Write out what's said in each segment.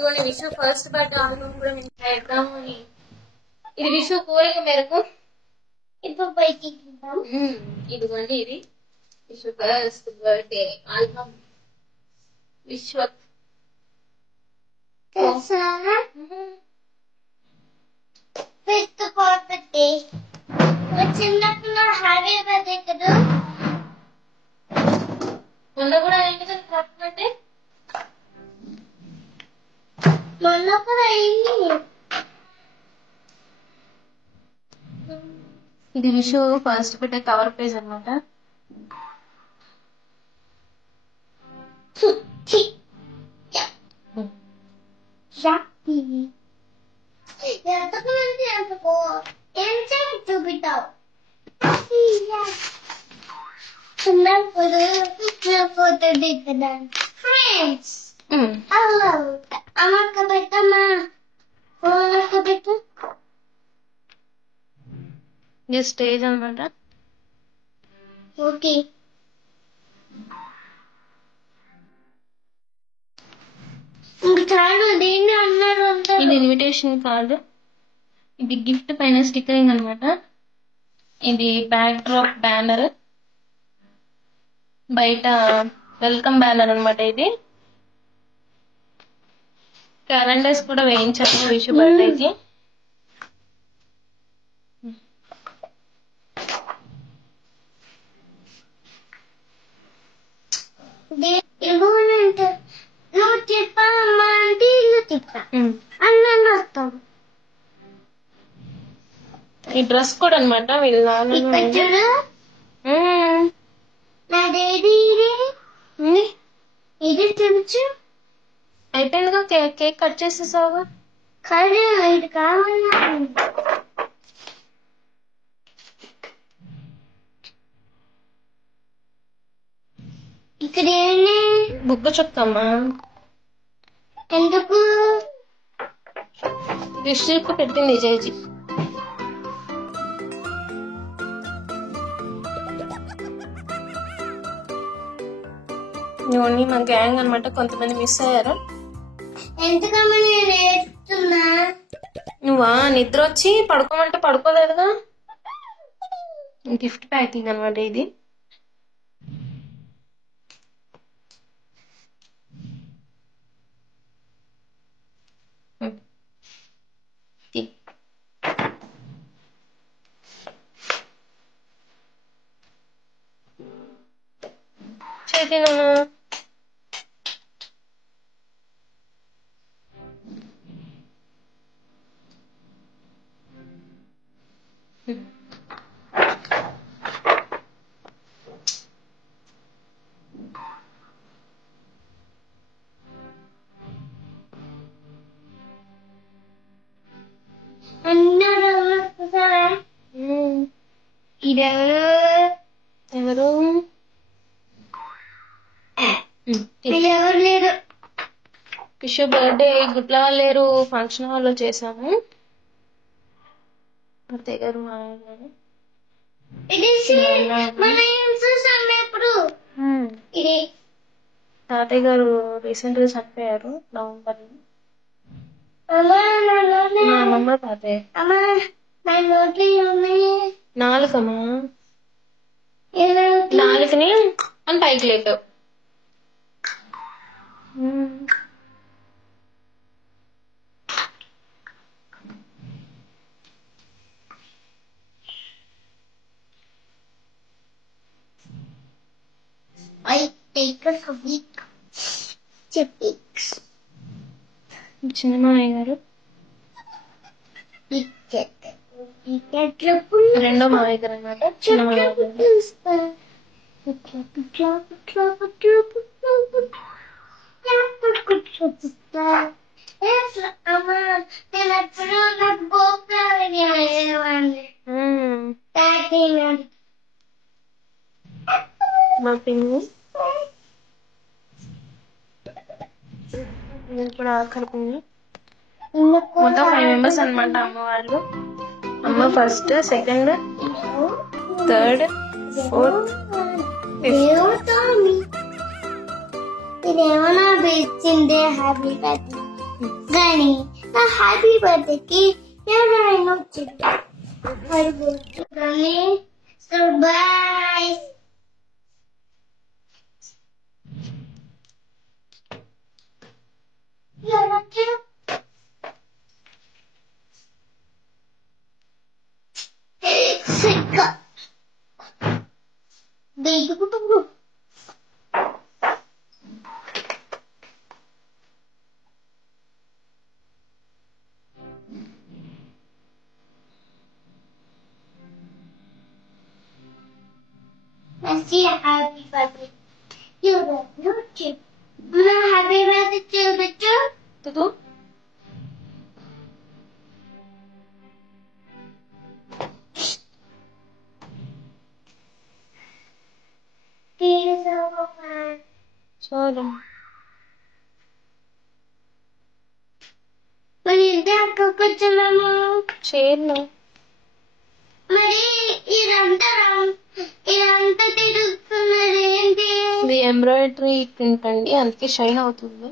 ఇదిగోండి Vishu first birthday album కూడా మేము చేద్దాము అని. ఇది విషు కోరిక మేరకు ఇప్పుడు పైకి ఇదిగోండి ఇది విషు ఫస్ట్ బర్త్డే ఆల్బమ్. విశ్వ ఫస్ట్ బర్త్డే చిన్నప్పుడు హ్యాపీ బర్త్డే కదా. మొన్న కూడా ఏంటి కదా కాకపోతే మొన్న కూడా అయింది. ఇది విషు ఫస్ట్ పెట్టే కవర్ పేజ్ అనమాట. ఎంతమంది ఎందుకో ఎంత చూపిస్తావు చిన్నప్పుడు ఫోటో దిగుదా ఫ్రెండ్స్. హలో అమ్మక్క పెట్టమ్మా ఫోన్ పెట్టు. ఇది స్టేజ్ అనమాట. ఓకే దీన్ని అన్నారు. ఇది ఇన్విటేషన్ కార్డు. ఇది గిఫ్ట్ పైన స్టిక్కరింగ్ అనమాట. ఇది బ్యాక్ డ్రాప్ బ్యానర్, బయట వెల్కమ్ బ్యానర్ అనమాట. ఇది క్యాలెండర్స్ కూడా వేయించాము విషు బర్త్డేకి. నువ్వు చెప్పమ్మా అంటే ఇల్లు తిప్పా అన్న వస్తాం. ఈ డ్రెస్ కూడా అనమాట వీళ్ళ చూడు నా డాడీ ఇది చూపించు. అయిపోయిందిగా. కేక్ కట్ చేసేసావుగా. కానీ ఇది కావాలా ఇక్కడ ఏంటి బుగ్గ చుక్కమ్మా. ఎందుకు లిప్స్టిక్ పెట్టింది చేసి. ఇవన్నీ మా గ్యాంగ్ అనమాట. కొంతమంది మిస్ అయ్యారు. ఎందుకమ్మా నేను ఏడుస్తున్నా. నువ్వా నిద్ర వచ్చి పడుకోమంటే పడుకోలేదుగా. గిఫ్ట్ ప్యాకింగ్ అనమాట ఇది. చేతినా ఎవరు ఎవరు లేరు. విషు బర్త్డే గుట్ల వాళ్ళు లేరు, ఫంక్షన్ హాల్లో చేసాము. అత్తయ్య గారు తాతయ్య గారు రీసెంట్ గా చనిపోయారు నవంబర్. మా అమ్మమ్మ తాతయ్య 4 4ని అని పైకి లేపావు. I take us a week. Chippies. చిన్న మామయ్య గారు. రెండో మామయ్య గారు అన్నమాట. చిన్న మామయ్య గారు. మా పిన్ని కూడా ఆఖరి పిన్ని. మొత్తం 5 మెంబర్స్ అనమాట. అమ్మ వాళ్ళు. అమ్మ first, second, third, fourth, fifth. ఇదేమన్నా ఇచ్చిందే హ్యాపీ బర్త్డే. కానీ నా హ్యాపీ బర్త్డేకి ఎవరైనా వచ్చారు మరి గుర్తు కానీ so bye. Happy birthday. You're a new chip. Happy birthday to Bichu. Tutu? Here's our fan. Sorry. మరి ఇందాక కూర్చున్నాము చేయను. మరి ఇదంతా తిరుగుతున్నది ఏంటి? ఇది ఎంబ్రాయిడరీ ప్రింట్ అండి, అందుకే షైన్ అవుతుంది.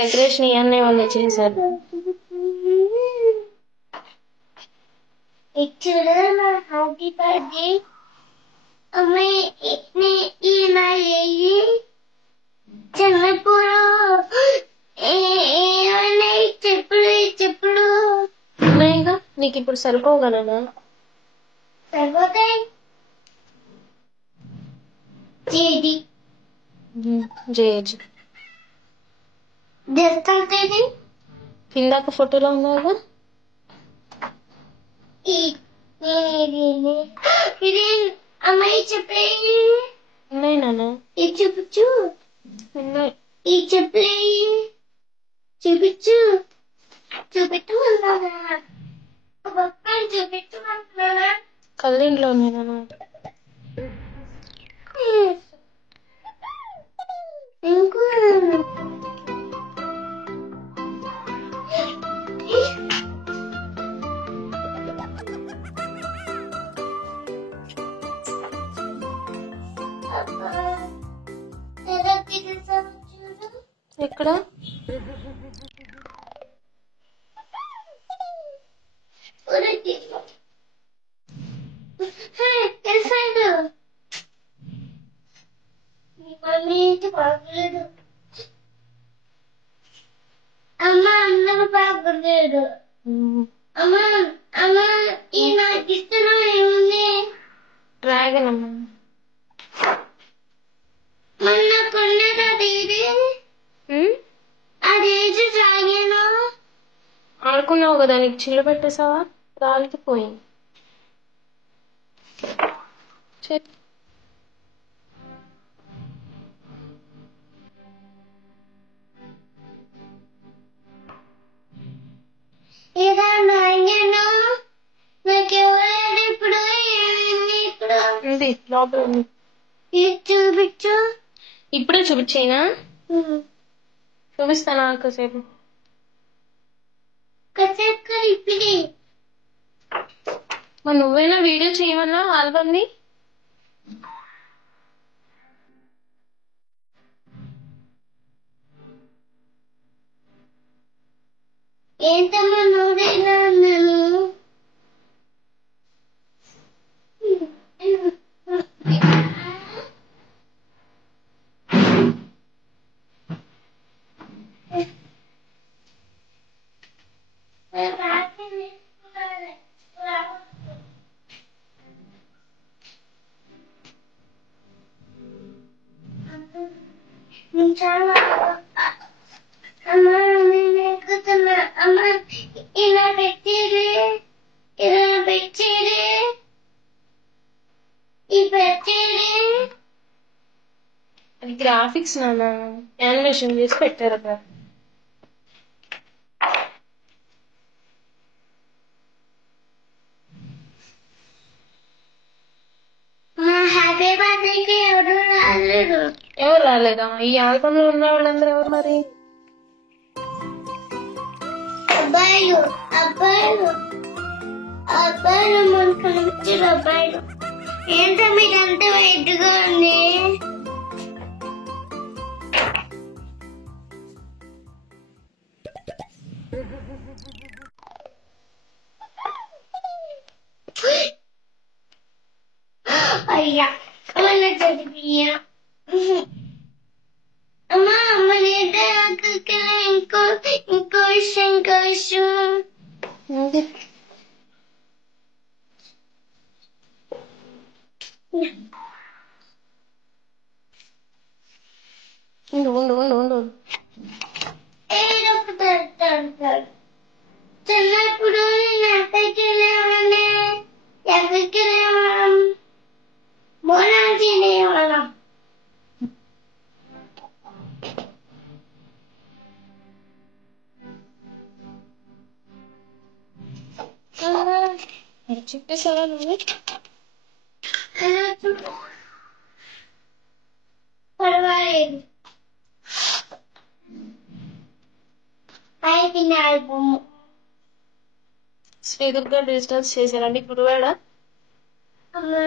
డెకరేషన్ ఇవన్నీ వాళ్ళు చేశారు. హ్యాపీ బర్త్డే అమ్మాయి ఇలా చిన్నప్పుడు చెప్పులు ఉన్నాయిగా, నీకు ఇప్పుడు సరిపోగలనా? సరిపోతాయి. జేజ్ చేస్తాది ఇందాక ఫోటోలో ఉన్నావుగా. ఇది అమ్మాయి చెప్పే ఉన్నాయి నాన్న, ఇది చూపించు. ఉన్నాయి. ఈ చెప్పలే చూపించు చూపెట్టమన్నా చూపెట్టమన్నా కళ్ళింట్లో ఉన్నాయి నాన్న. ఇంకో ఎక్కడ? బాగలేదు అమ్మ, అందరూ బాగలేదు అమ్మ. అమ్మ ఈ నాకు ఇష్టం ఏముంది? డ్రాగన్ అమ్మా. మొన్న కొన్నది అదేది డ్రాగన్. ఆడుకున్నావు కదా, నీకు చిల్లు పెట్టేసావా? రాలికి పోయింది. ఇదా డ్రాగన్ నాకు ఎవరైనా ఇప్పుడు ఉంది లోపల ఉంది. ఇది చూపించు. ఇప్పుడే చూపించేనా? చూపిస్తాను కాసేపు. ఇప్పుడే మరి నువ్వైనా వీడియో చేయమన్నా ఆల్బమ్ని. ఏంటమ్మా నువ్వేనా అన్నాను. చాలా అమ్మ నేను ఎక్కుతున్నా. అమ్మ ఇలా పెట్టేది ఈ పెట్టేది అది గ్రాఫిక్స్ నాన్న, యానిమేషన్ చేసి పెట్టారు అక్కడ. హ్యాపీ బర్త్డేకి ఎవరు రాలేదు. ఎవరు రాలేదా? ఈ ఆల్బమ్ లో ఉన్న వాళ్ళందరూ ఎవరు మరి? అబ్బాయిలు అబ్బాయిలు అబ్బాయిలు మనకు కనిపించారు. అబ్బాయిలు ఏంటో మీరంతా వెయిట్గా ఉంది. అయ్యా అమ్మ చదివియా అమ్మా అమ్మ లేదా ఇంకో ఇంకో విషయం ఉండు ఏదో చిన్నప్పుడు నేను ఎక్కడికి వెళ్ళేవాళ్ళని ఎక్కడికి వెళ్ళేవాళ్ళం బోనాలు తినేవాళ్ళం. చెప్పేసావా నువ్వు? పర్వాలేదు అయిపోయింది ఆల్బమ్. శ్రీదుర్గ డిజిటల్స్ చేశారండి గురువాడ. అమ్మా